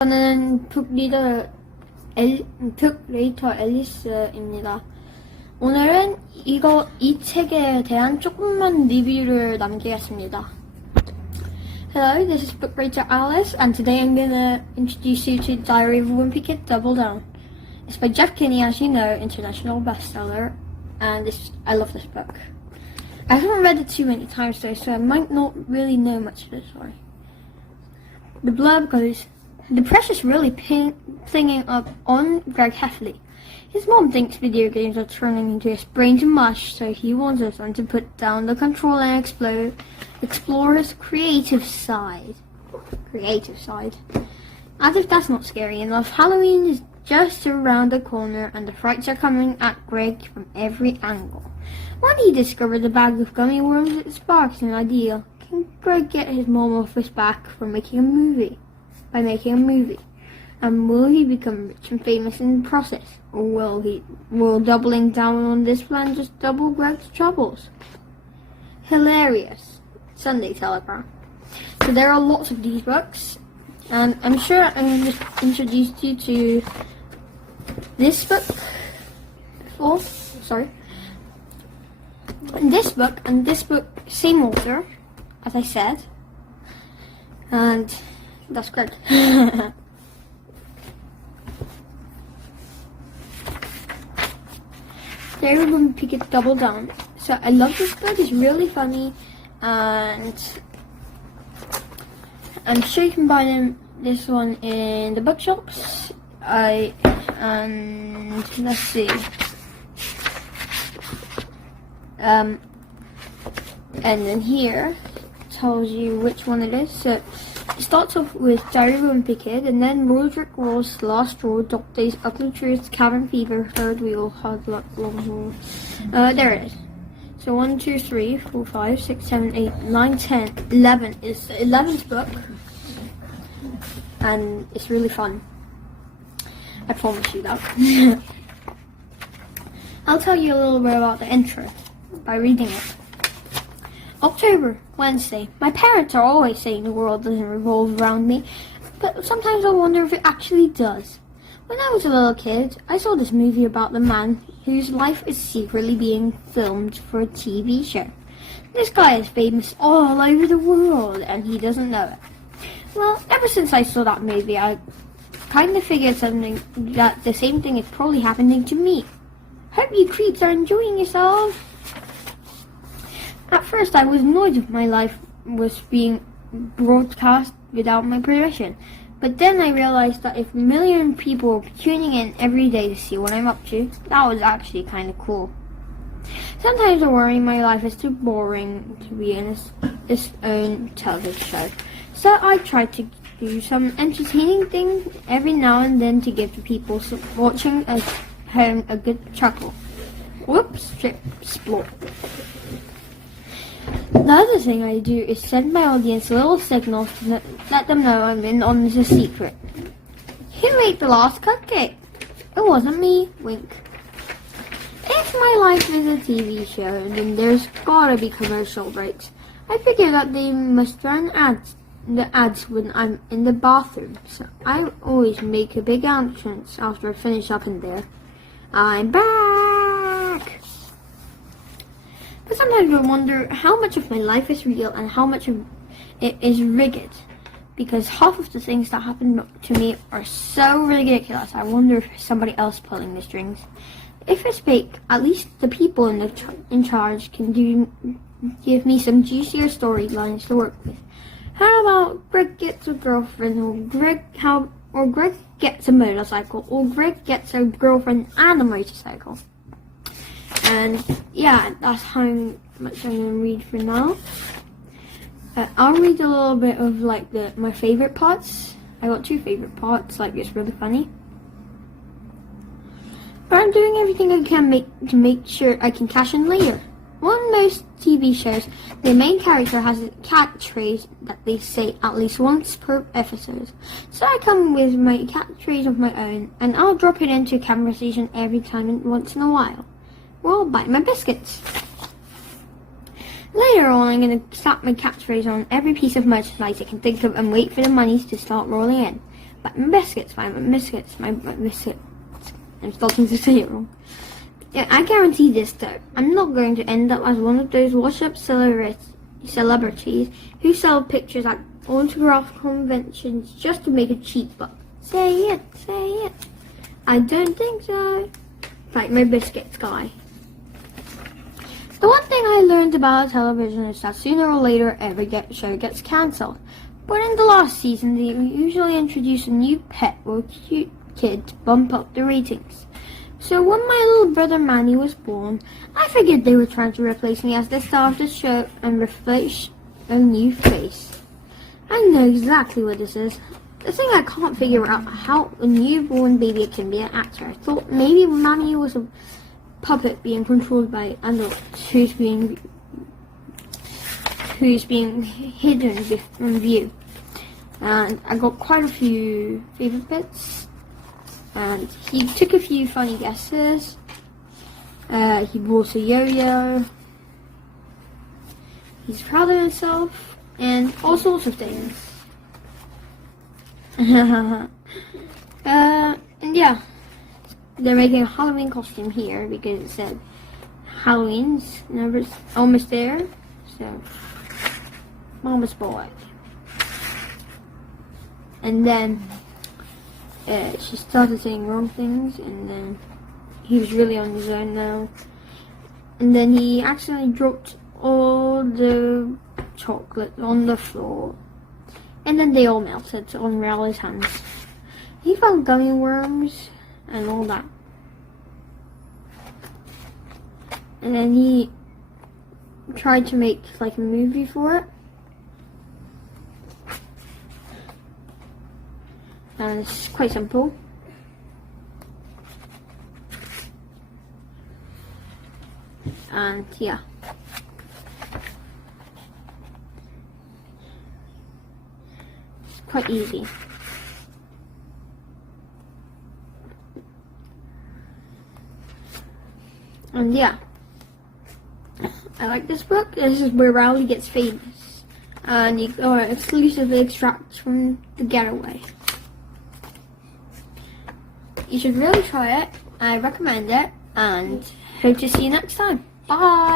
저는 북리터 앨리스입니다. 오늘은 이 책에 대한 조금만 리뷰를 남기겠습니다. Hello, this is Book Reader Alice, and today I'm gonna introduce you to Diary of a Wimpy Kid Double Down. It's by Jeff Kinney, as you know, international bestseller, and I love this book. I haven't read it too many times though, so I might not really know much of the story. The blurb goes, the precious really clinging up on Greg Heffley. His mom thinks video games are turning into his brain to mush, so he wants his son to put down the control and explore his creative side. As if that's not scary enough, Halloween is just around the corner and the frights are coming at Greg from every angle. When he discovers a bag of gummy worms, it sparks an idea. Can Greg get his mom off his back by making a movie? And will he become rich and famous in the process? Or will doubling down on this plan just double Greg's troubles? Hilarious. Sunday Telegraph. So there are lots of these books, and I'm sure I'm just introduced you to this book before. Sorry. And this book, same author, as I said, and that's great. There we're going to pick it double down. So I love this book, it's really funny, and I'm sure you can buy this one in the bookshops. And let's see. And then here tells you which one it is. So it starts off with Diary of a Wimpy Kid, and then Roderick Roll's Last Straw, Dog Days, Ugly Truths, Cabin Fever, Third Wheel, Hard Luck, Long Haul. There it is. So 1, 2, 3, 4, 5, 6, 7, 8, 9, 10, 11 is the 11th book, and it's really fun. I promise you that. I'll tell you a little bit about the intro by reading it. October, Wednesday. My parents are always saying the world doesn't revolve around me, but sometimes I wonder if it actually does. When I was a little kid, I saw this movie about the man whose life is secretly being filmed for a TV show. This guy is famous all over the world, and he doesn't know it. Well, ever since I saw that movie, I kind of figured that the same thing is probably happening to me. Hope you creeps are enjoying yourselves. At first, I was annoyed if my life was being broadcast without my permission. But then I realized that if a million people were tuning in every day to see what I'm up to, that was actually kind of cool. Sometimes I worry my life is too boring to be in its own television show. So I try to do some entertaining thing every now and then to give the people watching at home a good chuckle. Whoops, trip, explore. The other thing I do is send my audience little signals to let them know I'm in on the secret. Who ate the last cupcake? It wasn't me, wink. If my life is a TV show, then there's gotta be commercial breaks. I figure that they must run the ads when I'm in the bathroom, so I always make a big entrance after I finish up in there. I'm back! But sometimes I wonder how much of my life is real and how much of it is rigged. Because half of the things that happen to me are so ridiculous, I wonder if somebody else pulling the strings. If it's fake, at least the people in charge can give me some juicier storylines to work with. How about Greg gets a girlfriend, or Greg gets a motorcycle, or Greg gets a girlfriend and a motorcycle? And yeah, that's how much I'm going to read for now. I'll read a little bit of my favorite parts. I got 2 favorite parts, it's really funny. But I'm doing everything I can to make sure I can cash in later. On most TV shows, the main character has a catchphrase that they say at least once per episode. So I come with my catchphrase of my own, and I'll drop it into a conversation every time once in a while. Well, bite my biscuits. Later on, I'm going to slap my catchphrase on every piece of merchandise I can think of and wait for the monies to start rolling in. But my biscuits. I'm starting to say it wrong. Yeah, I guarantee this though. I'm not going to end up as one of those wash-up celebrities who sell pictures at autograph conventions just to make a cheap buck. Say it. I don't think so. Like my biscuits guy. The one thing I learned about television is that sooner or later every show gets cancelled. But in the last season, they usually introduce a new pet or cute kid to bump up the ratings. So when my little brother Manny was born, I figured they were trying to replace me as the star of the show and replace a new face. I know exactly what this is. The thing I can't figure out how a newborn baby can be an actor. I thought maybe Manny was a puppet being controlled by adults who's being hidden from view. And I got quite a few favorite bits. And he took a few funny guesses. He bought a yo-yo. He's proud of himself and all sorts of things. And yeah. They're making a Halloween costume here because it said Halloween's numbers almost there. So, Mama's boy. And then she started saying wrong things, and then he was really on his own now. And then he accidentally dropped all the chocolate on the floor. And then they all melted on Riley's hands. He found gummy worms and all that. And then he tried to make like a movie for it. And it's quite simple. And yeah. It's quite easy. And yeah, I like this book. This is where Rowley gets famous. And you got exclusive extracts from The Getaway. You should really try it. I recommend it. And hope to see you next time. Bye!